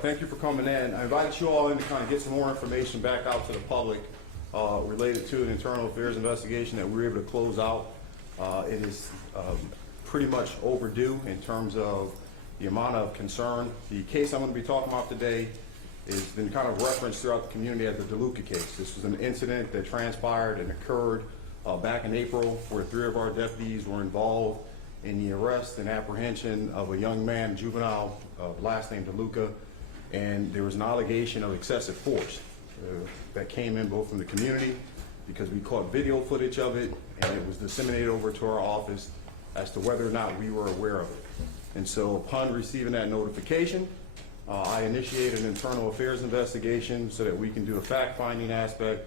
Thank you for coming in. I invited you all in to kind of get some more information back out to the public related to an internal affairs investigation that we were able to close out. It is pretty much overdue in terms of the amount of concern. The case I'm going to be talking about today has been kind of referenced throughout the community as the DeLucca case. This was an incident that transpired and occurred back in April where 3 of our deputies were involved in the arrest and apprehension of a young man, juvenile, last name DeLucca. And there was an allegation of excessive force that came in both from the community because we caught video footage of it and it was disseminated over to our office as to whether or not we were aware of it. And so upon receiving that notification, I initiated an internal affairs investigation so that we can do a fact-finding aspect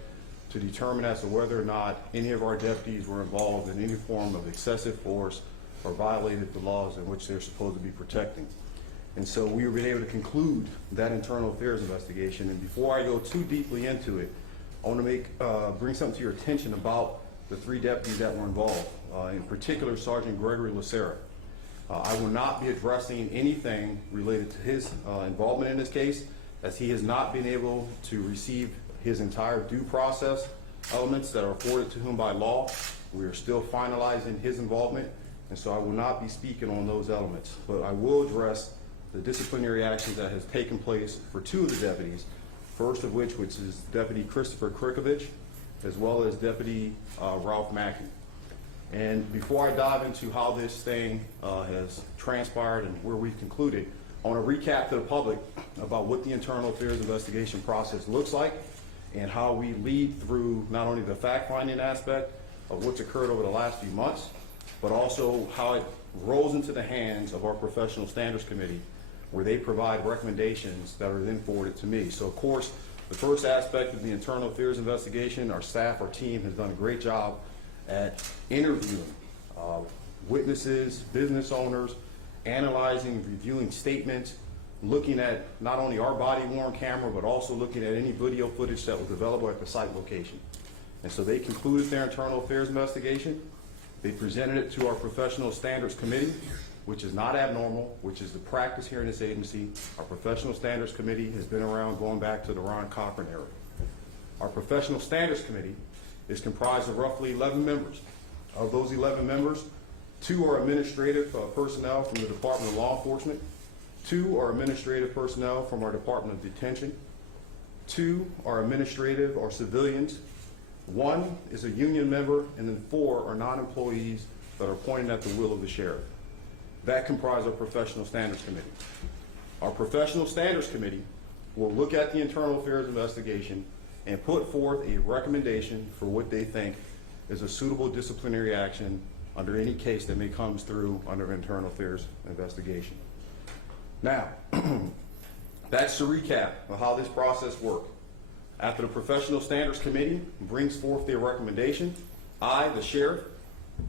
to determine as to whether or not any of our deputies were involved in any form of excessive force or violated the laws in which they're supposed to be protecting. And so we were able to conclude that internal affairs investigation. And before I go too deeply into it, I want to bring something to your attention about the 3 deputies that were involved, in particular Sergeant Gregory. I will not be addressing anything related to his involvement in this case, as he has not been able to receive his entire due process elements that are afforded to him by law. We are still finalizing his involvement, and so I will not be speaking on those elements, but I will address the disciplinary actions that has taken place for 2 of the deputies, first of which is Deputy Krickovich, as well as Deputy Ralph Mackey. And before I dive into how this thing has transpired and where we've concluded, I want to recap to the public about what the internal affairs investigation process looks like and how we lead through not only the fact-finding aspect of what's occurred over the last few months, but also how it rolls into the hands of our professional standards committee, where they provide recommendations that are then forwarded to me. So of course, the first aspect of the internal affairs investigation, our staff, our team has done a great job at interviewing witnesses, business owners, analyzing, reviewing statements, looking at not only our body-worn camera, but also looking at any video footage that was available at the site location. And so they concluded their internal affairs investigation. They presented it to our professional standards committee, which is not abnormal, which is the practice here in this agency. Our professional standards committee has been around going back to the Ron Cochran era. Our professional standards committee is comprised of roughly 11 members. Of those 11 members, 2 are administrative personnel from the Department of Law Enforcement, 2 are administrative personnel from our Department of Detention, 2 are administrative or civilians, 1 is a union member, and then 4 are non-employees that are appointed at the will of the sheriff. That comprises our professional standards committee. Our professional standards committee will look at the internal affairs investigation and put forth a recommendation for what they think is a suitable disciplinary action under any case that may come through under internal affairs investigation. Now, that's the recap of how this process works. After the professional standards committee brings forth their recommendation, I, the sheriff,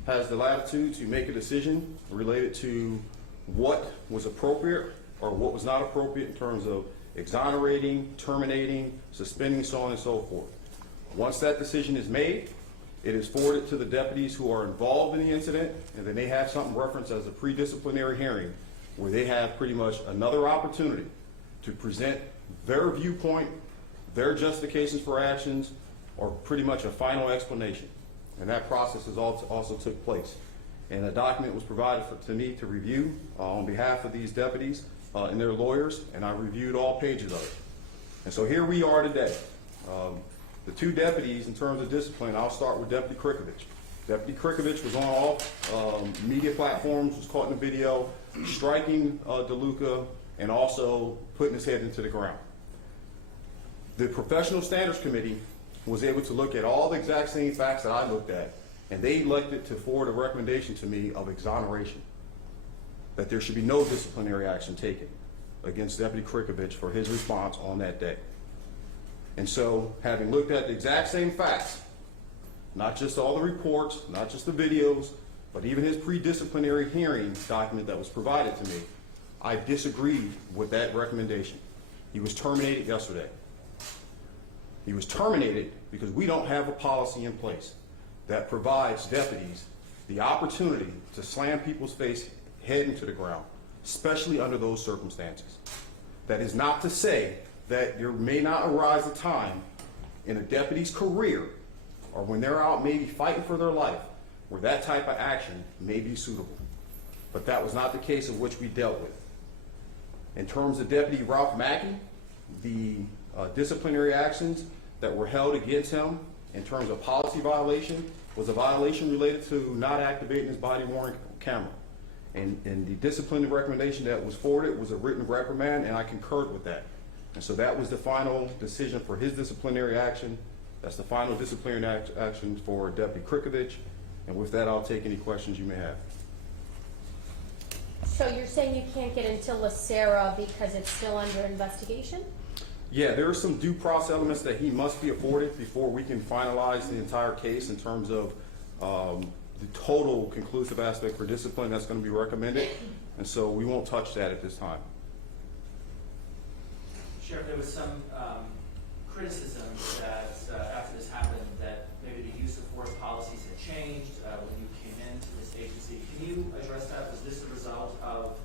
has the latitude to make a decision related to what was appropriate or what was not appropriate in terms of exonerating, terminating, suspending, so on and so forth. Once that decision is made, it is forwarded to the deputies who are involved in the incident, and then they have something referenced as a pre-disciplinary hearing, where they have pretty much another opportunity to present their viewpoint, their justifications for actions, or pretty much a final explanation. And that process has also took place. And a document was provided to me to review on behalf of these deputies and their lawyers, and I reviewed all pages of it. And so here we are today. The 2 deputies, in terms of discipline, I'll start with Deputy Krickovich. Deputy Krickovich was on all media platforms, was caught in a video, striking DeLucca, and also putting his head into the ground. The Professional Standards Committee was able to look at all the exact same facts that I looked at, and they elected to forward a recommendation to me of exoneration, that there should be no disciplinary action taken against Deputy Krickovich for his response on that day. And so, having looked at the exact same facts, not just all the reports, not just the videos, but even his pre-disciplinary hearing document that was provided to me, I disagreed with that recommendation. He was terminated yesterday. He was terminated because we don't have a policy in place that provides deputies the opportunity to slam people's head into the ground, especially under those circumstances. That is not to say that there may not arise a time in a deputy's career or when they're out maybe fighting for their life where that type of action may be suitable. But that was not the case of which we dealt with. In terms of Deputy Ralph Mackey, the disciplinary actions that were held against him in terms of policy violation was a violation related to not activating his body-worn camera. And the disciplinary recommendation that was forwarded was a written reprimand, and I concurred with that. And so that was the final decision for his disciplinary action. That's the final disciplinary action for Deputy Krickovich. And with that, I'll take any questions you may have. So you're saying you can't get into Lacera because it's still under investigation? Yeah, there are some due process elements that he must be afforded before we can finalize the entire case in terms of the total conclusive aspect for discipline that's going to be recommended. And so we won't touch that at this time. Sheriff, there was some criticism that after this happened that maybe the use of force policies had changed when you came into this agency. Can you address that? Was this the result of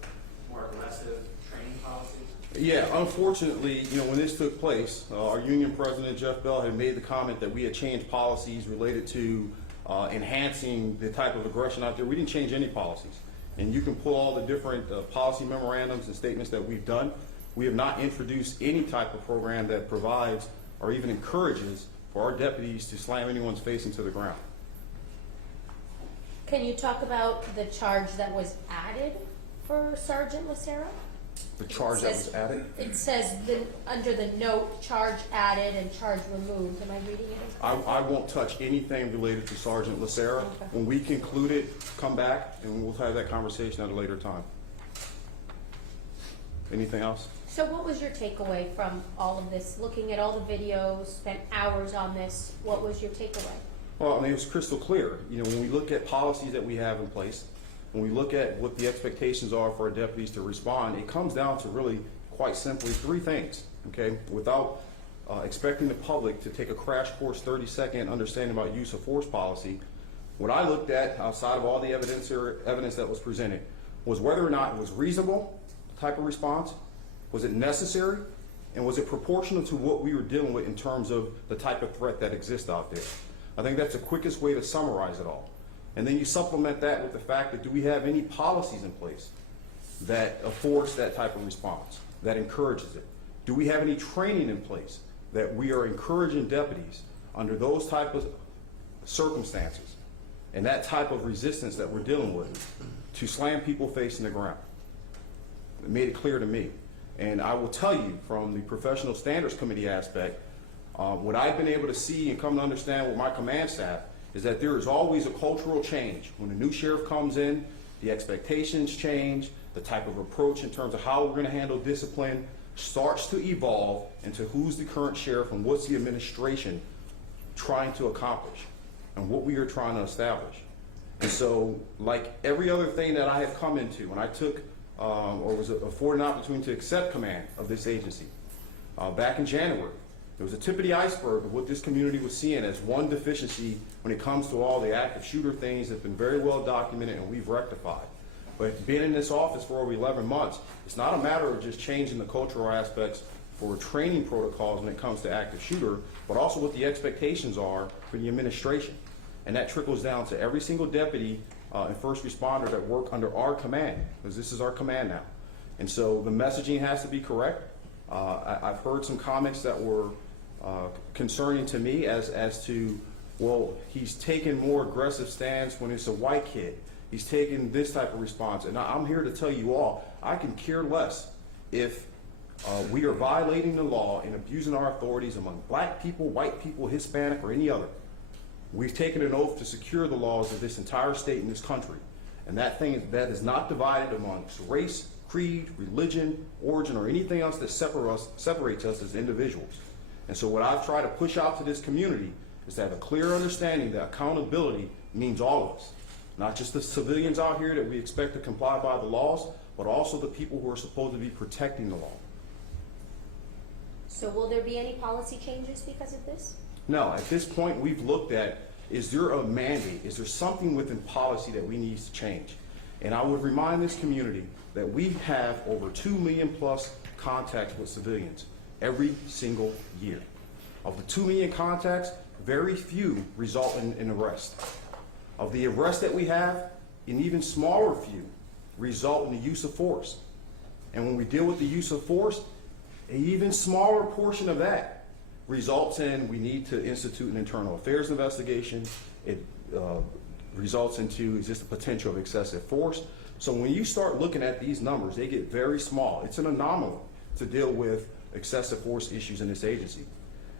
more aggressive training policies? Yeah, unfortunately, when this took place, our union president, Jeff Bell, had made the comment that we had changed policies related to enhancing the type of aggression out there. We didn't change any policies. And you can pull all the different policy memorandums and statements that we've done. We have not introduced any type of program that provides or even encourages for our deputies to slam anyone's face into the ground. Can you talk about the charge that was added for Sergeant Lacera? The charge that was added? It says under the note, charge added and charge removed. Am I reading it incorrectly? I won't touch anything related to Sergeant Lacera. Okay. When we conclude it, come back and we'll have that conversation at a later time. Anything else? So what was your takeaway from all of this? Looking at all the videos, spent hours on this, what was your takeaway? Well, I mean, it was crystal clear. When we look at policies that we have in place, when we look at what the expectations are for our deputies to respond, it comes down to really, quite simply, three things, okay? Without expecting the public to take a crash course 30-second understanding about use of force policy, what I looked at outside of all the evidence that was presented was whether or not it was reasonable type of response, was it necessary, and was it proportional to what we were dealing with in terms of the type of threat that exists out there. I think that's the quickest way to summarize it all. And then you supplement that with the fact that do we have any policies in place that affords that type of response, that encourages it? Do we have any training in place that we are encouraging deputies under those type of circumstances and that type of resistance that we're dealing with to slam people facing the ground? It made it clear to me. And I will tell you from the Professional Standards Committee aspect, what I've been able to see and come to understand with my command staff is that there is always a cultural change. When a new sheriff comes in, the expectations change, the type of approach in terms of how we're going to handle discipline starts to evolve into who's the current sheriff and what's the administration trying to accomplish and what we are trying to establish. And so, like every other thing that I have come into, when I took or was afforded an opportunity to accept command of this agency back in January, there was a tip of the iceberg of what this community was seeing as one deficiency when it comes to all the active shooter things that have been very well documented and we've rectified. But being in this office for over 11 months, it's not a matter of just changing the cultural aspects for training protocols when it comes to active shooter, but also what the expectations are for the administration. And that trickles down to every single deputy and first responder that work under our command, because this is our command now. And so the messaging has to be correct. I've heard some comments that were concerning to me as to, well, he's taking more aggressive stance when it's a white kid. He's taking this type of response. And I'm here to tell you all, I can care less if we are violating the law and abusing our authorities among black people, white people, Hispanic, or any other. We've taken an oath to secure the laws of this entire state and this country. And that is not divided amongst race, creed, religion, origin, or anything else that separates us as individuals. And so what I've tried to push out to this community is to have a clear understanding that accountability means all of us. Not just the civilians out here that we expect to comply by the laws, but also the people who are supposed to be protecting the law. So will there be any policy changes because of this? No, at this point we've looked at, is there a mandate? Is there something within policy that we need to change? And I would remind this community that we have over 2 million plus contacts with civilians every single year. Of the 2 million contacts, very few result in arrest. Of the arrests that we have, an even smaller few result in the use of force. And when we deal with the use of force, an even smaller portion of that results in we need to institute an internal affairs investigation. It results into is this the potential of excessive force. So when you start looking at these numbers, they get very small. It's an anomaly to deal with excessive force issues in this agency.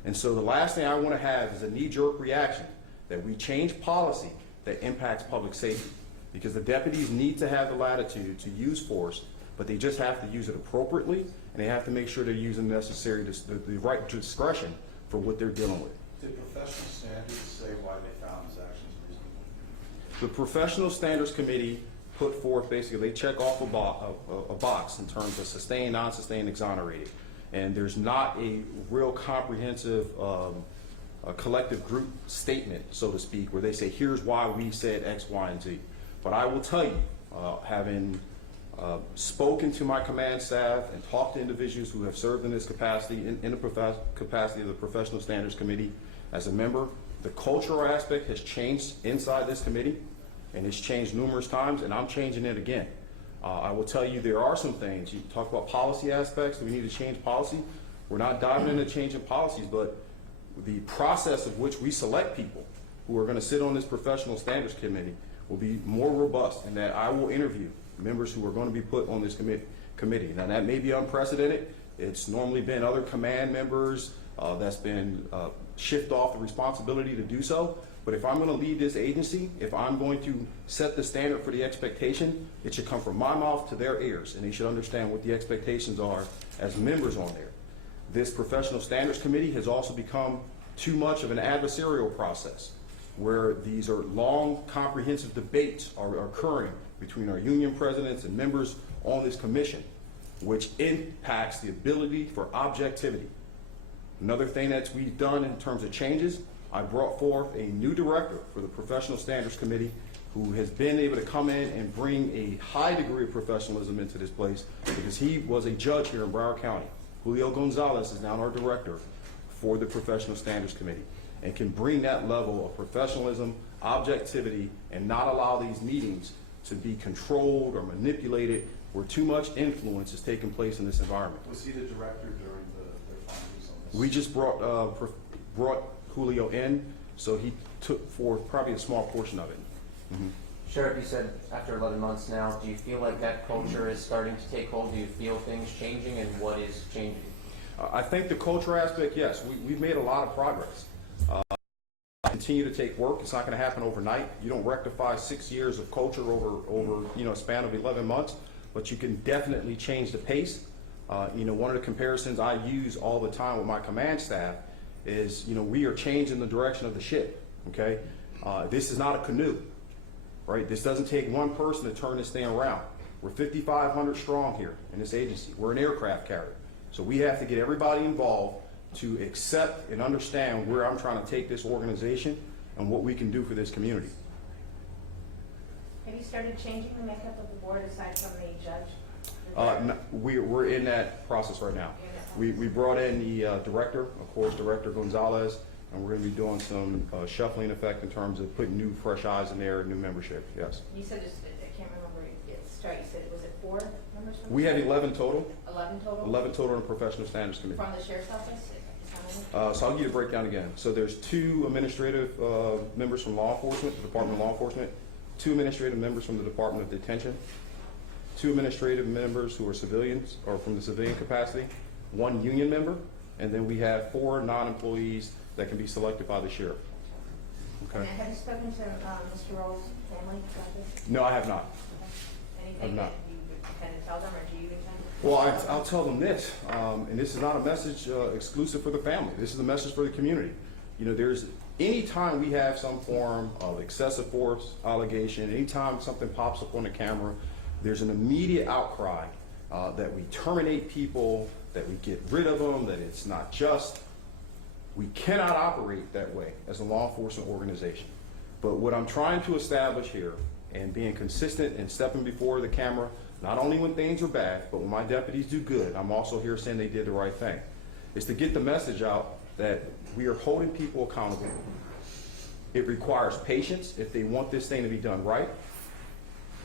And so the last thing I want to have is a knee-jerk reaction that we change policy that impacts public safety, because the deputies need to have the latitude to use force, but they just have to use it appropriately, and they have to make sure they're using the right discretion for what they're dealing with. Did professional standards say why they found his actions reasonable? The Professional Standards Committee put forth, basically, they check off a box in terms of sustained, non-sustained, exonerated. And there's not a real comprehensive a collective group statement, so to speak, where they say, here's why we said X, Y, and Z. But I will tell you, having spoken to my command staff and talked to individuals who have served in this capacity, in the capacity of the Professional Standards Committee as a member, the cultural aspect has changed inside this committee, and it's changed numerous times, and I'm changing it again. I will tell you there are some things. You talk about policy aspects, we need to change policy. We're not diving into changing policies, but the process of which we select people who are going to sit on this Professional Standards Committee will be more robust, and that I will interview members who are going to be put on this committee. Now that may be unprecedented. It's normally been other command members that's been shift off the responsibility to do so. But if I'm going to lead this agency, if I'm going to set the standard for the expectation, it should come from my mouth to their ears, and they should understand what the expectations are as members on there. This Professional Standards Committee has also become too much of an adversarial process, where these are long, comprehensive debates are occurring between our union presidents and members on this commission, which impacts the ability for objectivity. Another thing that we've done in terms of changes, I brought forth a new director for the Professional Standards Committee who has been able to come in and bring a high degree of professionalism into this place, because he was a judge here in Broward County. Julio Gonzalez is now our director for the Professional Standards Committee, and can bring that level of professionalism, objectivity, and not allow these meetings to be controlled or manipulated where too much influence is taking place in this environment. Was he the director during their findings on this? We just brought Julio in, so he took forth probably a small portion of it. Mm-hmm. Sheriff, you said after 11 months now, do you feel like that culture is starting to take hold? Do you feel things changing, and what is changing? I think the culture aspect, yes, we've made a lot of progress. Continue to take work. It's not going to happen overnight. You don't rectify 6 years of culture over a span of 11 months, but you can definitely change the pace. One of the comparisons I use all the time with my command staff is, we are changing the direction of the ship. Okay, this is not a canoe, right? This doesn't take one person to turn this thing around. We're 5,500 strong here in this agency. We're an aircraft carrier, so we have to get everybody involved to accept and understand where I'm trying to take this organization and what we can do for this community. Have you started changing the makeup of the board aside from the judge? No, we're in that process right now. We brought in the director, of course, Director Gonzalez, and we're going to be doing some shuffling effect in terms of putting new, fresh eyes in there, new membership. Yes. You said, I can't remember, you said, was it 4 members? We have 11 total. 11 total? 11 total in the Professional Standards Committee. From the sheriff's office? So I'll give you a breakdown again. So there's 2 administrative members from law enforcement, the Department of Law Enforcement, 2 administrative members from the Department of Detention, 2 administrative members who are civilians or from the civilian capacity, 1 union member, and then we have 4 non-employees that can be selected by the sheriff. Okay. And have you spoken to Mr. Rolle's family about this? No, I have not. Anything not. that you intend to tell them, or do you intend? Well, I'll tell them this, and this is not a message exclusive for the family. This is a message for the community. There's anytime we have some form of excessive force allegation, anytime something pops up on the camera, there's an immediate outcry that we terminate people, that we get rid of them, that it's not just. We cannot operate that way as a law enforcement organization. But what I'm trying to establish here, and being consistent and stepping before the camera not only when things are bad, but when my deputies do good, I'm also here saying they did the right thing. It's to get the message out that we are holding people accountable. It requires patience if they want this thing to be done right,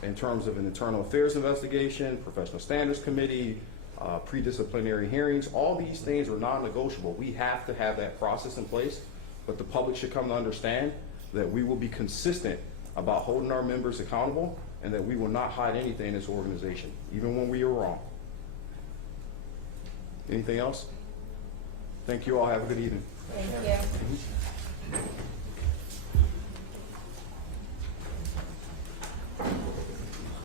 in terms of an internal affairs investigation, professional standards committee, pre-disciplinary hearings. All these things are non-negotiable. We have to have that process in place, but the public should come to understand that we will be consistent about holding our members accountable and that we will not hide anything in this organization, even when we are wrong. Anything else? Thank you all. Have a good evening. Thank you.